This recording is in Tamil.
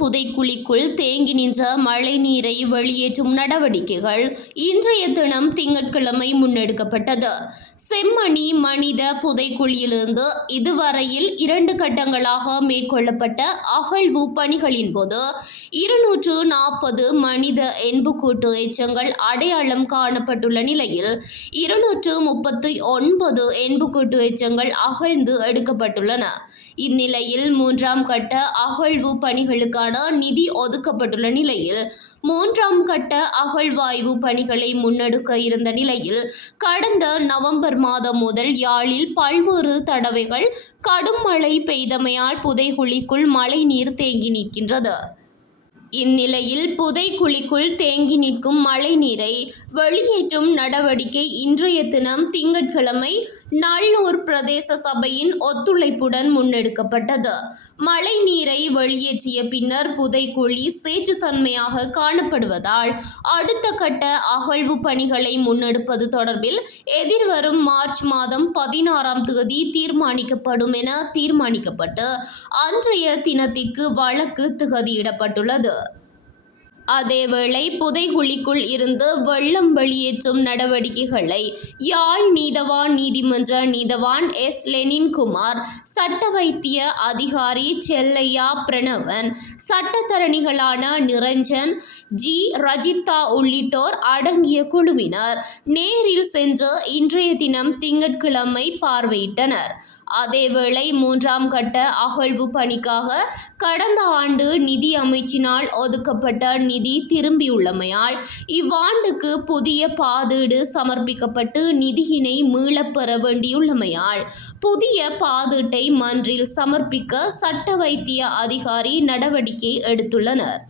புதைக்குழிக்குள் தேங்கி நின்ற மழைநீரை வெளியேற்றும் நடவடிக்கைகள் இன்றைய தினம் திங்கட்கிழமை முன்னெடுக்கப்பட்டது. செம்மணி மனித புதைக்குழியிலிருந்து இதுவரையில் 2 கட்டங்களாக மேற்கொள்ளப்பட்ட அகழ்வு பணிகளின் போது 240 மனித எண்புக்கூட்டு எச்சங்கள் அடையாளம் காணப்பட்டுள்ள நிலையில் 239 எண்புக்கூட்டு எச்சங்கள் அகழ்ந்து எடுக்கப்பட்டுள்ளன. இந்நிலையில் 3ஆம் கட்ட அகழ்வு பணிகளுக்கான நிதி ஒதுக்கப்பட்டுள்ள நிலையில் 3ஆம் கட்ட அகழ்வாய்வு பணிகளை முன்னெடுக்க இருந்த நிலையில் கடந்த நவம்பர் மாதம் முதல் யாழில் பல்வேறு தடவைகள் கடும் மழை பெய்தமையால் புதைகுழிக்குள் மழைநீர் தேங்கி நிற்கின்றது. இந்நிலையில் புதைக்குழிக்குள் தேங்கி நிற்கும் மழைநீரை வெளியேற்றும் நடவடிக்கை இன்றைய தினம் திங்கட்கிழமை நல்லூர் பிரதேச சபையின் ஒத்துழைப்புடன் முன்னெடுக்கப்பட்டது. மழைநீரை வெளியேற்றிய பின்னர் புதைக்குழி சேற்றுத்தன்மையாக காணப்படுவதால் அடுத்த கட்ட அகழ்வு பணிகளை முன்னெடுப்பது தொடர்பில் எதிர்வரும் மார்ச் மாதம் 16ஆம் தேதி தீர்மானிக்கப்படும் என தீர்மானிக்கப்பட்டு அன்றைய தினத்திற்கு வழக்கு திகதியிடப்பட்டுள்ளது. அதேவேளை புதைகுழிக்குள் இருந்து வெள்ளம் வெளியேற்றும் நடவடிக்கைகளை யாழ் நீதவான் நீதிமன்ற நீதவான் எஸ். லெனின்குமார், சட்ட வைத்திய அதிகாரி செல்லையா பிரணவன், சட்டத்தரணிகளான நிரஞ்சன், ஜி. ரஜிதா உள்ளிட்டோர் அடங்கிய குழுவினர் நேரில் சென்று இன்றைய தினம் திங்கட்கிழமை பார்வையிட்டனர். அதேவேளை 3ஆம் கட்ட அகழ்வு பணிக்காக கடந்த ஆண்டு நிதி அமைச்சினால் ஒதுக்கப்பட்ட நிதி திரும்பியுள்ளமையால் இவ்வாண்டுக்கு புதிய பாதீடு சமர்ப்பிக்கப்பட்டு நிதியினை மீளப்பெற வேண்டியுள்ளமையால் புதிய பாதீட்டை மன்றில் சமர்ப்பிக்க சட்ட வைத்திய அதிகாரி நடவடிக்கை எடுத்துள்ளனர்.